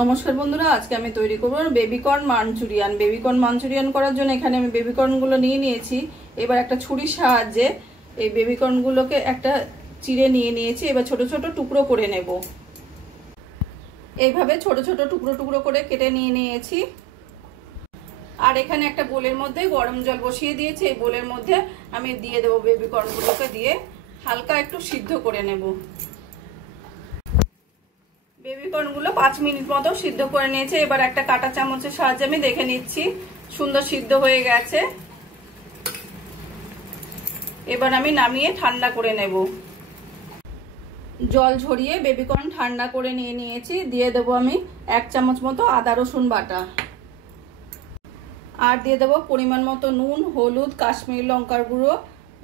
নমস্কার বন্ধুরা, আজকে আমি তৈরি করব বেবিকর্ন মাঞ্চুরিয়ান। বেবিকর্ন মাঞ্চুরিয়ান করার জন্য এখানে আমি বেবিকর্নগুলো নিয়ে নিয়েছি। এবার একটা ছুরির সাহায্যে এই বেবিকর্নগুলোকে একটা চিড়ে নিয়ে নিয়েছি। এবার ছোট ছোট টুকরো করে নেব। এইভাবে ছোট ছোট টুকরো টুকরো করে কেটে নিয়ে নিয়েছি। আর এখানে একটা বোলের মধ্যে গরম জল বসিয়ে দিয়েছি। এই বোলের মধ্যে আমি দিয়ে দেবো বেবিকর্নগুলোকে, দিয়ে হালকা একটু সিদ্ধ করে নেব। বেবিকর্নগুলো 5 মিনিট মতো সিদ্ধ করে নিয়েছে। এবার একটা কাঁটা চামচের সাহায্যে আমি দেখে নিচ্ছি সুন্দর সিদ্ধ হয়ে গেছে। এবার আমি নামিয়ে ঠান্ডা করে নেব। জল ঝরিয়ে বেবিকর্ন ঠান্ডা করে নিয়ে নিয়েছি। দিয়ে দেবো আমি 1 চামচ মতো আদা রসুন বাটা, আর দিয়ে দেবো পরিমাণ মতো নুন, হলুদ, কাশ্মীরি লঙ্কার গুঁড়ো,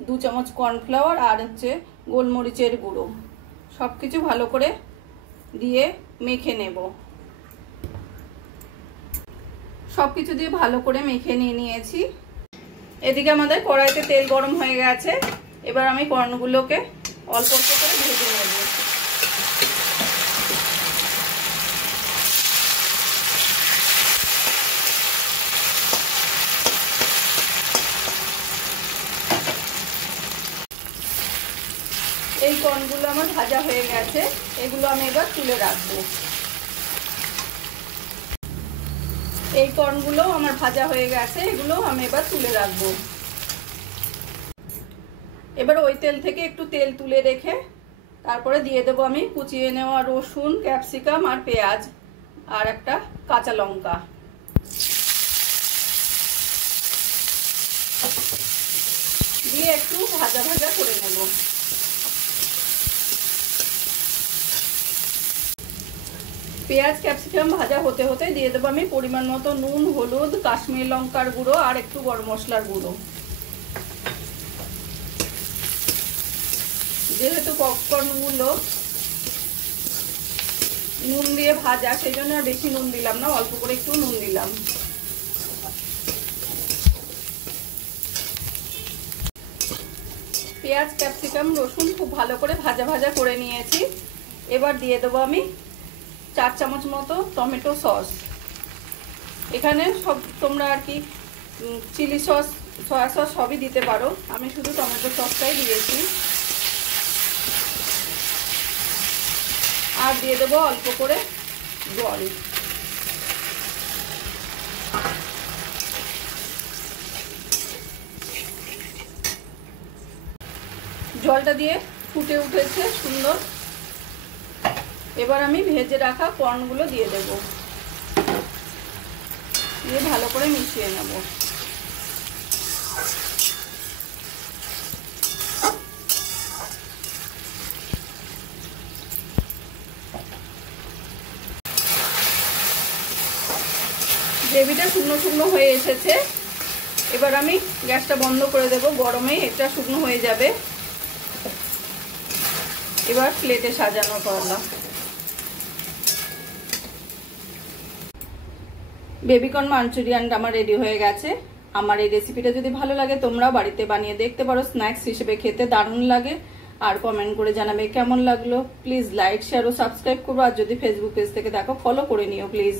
2 চামচ কর্নফ্লাওয়ার, আর হচ্ছে গোলমরিচের গুঁড়ো। সবকিছু ভালো করে দিয়ে মেখে নেব। সবকিছু দিয়ে ভালো করে মেখে নিয়ে নিয়েছি। এদিকে আমাদের কড়াইতে তেল গরম হয়ে গেছে। এবার আমি কর্নগুলোকে অল্প অল্প করে ভেজে নেব। এই কর্নগুলো আমার ভাজা হয়ে গেছে। এগুলো আমি এবার তুলে রাখবো। এই কর্নগুলো আমার ভাজা হয়ে গেছে, এগুলো আমি এবার তুলে রাখবো। এবার ওই তেল থেকে একটু তেল তুলে রেখে তারপরে দিয়ে দেবো আমি কুচিয়ে নেওয়া রসুন, ক্যাপসিকাম আর পেঁয়াজ, আর একটা কাঁচা লঙ্কা। দিয়ে একটু ভাজা ভাজা করে নেব। পেঁয়াজ ক্যাপসিকাম ভাজা হতে হতে দিয়ে দেবো আমি পরিমাণ মতো নুন, হলুদ, কাশ্মীরি লঙ্কার গুঁড়ো আর একটু গরম মশলার গুঁড়ো। যেহেতু পপকর্নগুলো নুন দিয়ে ভাজা, সেই জন্য আর বেশি নুন দিলাম না, অল্প করে একটু নুন দিলাম। পেঁয়াজ ক্যাপসিকাম রসুন খুব ভালো করে ভাজা ভাজা করে নিয়েছি। এবার দিয়ে দেবো আমি 4 চামচ মতো টমেটো সস। এখানে সব তোমরা আর কি চিলি সস, সয়া সস সবই দিতে পারো, আমি শুধু টমেটো সসটাই দিয়েছি। আর দিয়ে দেবো অল্প করে জল। জলটা দিয়ে ফুটে উঠেছে সুন্দর। এবার আমি ভেজে রাখা কর্নগুলো দিয়ে দেব, দিয়ে ভালো করে মিশিয়ে নেব। গ্রেভিটা শুকনো শুকনো হয়ে এসেছে। এবার আমি গ্যাসটা বন্ধ করে দেব, গরমে এটা শুকনো হয়ে যাবে। এবার প্লেটে সাজানো করলাম। বেবিকর্ন মাঞ্চুরিয়ানটা আমার রেডি হয়ে গেছে। আমার এই রেসিপিটা যদি ভালো লাগে তোমরা বাড়িতে বানিয়ে দেখতে পারো। স্ন্যাক্স হিসেবে খেতে দারুণ লাগে। আর কমেন্ট করে জানাবে কেমন লাগলো। প্লিজ লাইক, শেয়ার ও সাবস্ক্রাইব করো। আর যদি ফেসবুক পেজ থেকে দেখো ফলো করে নিও প্লিজ।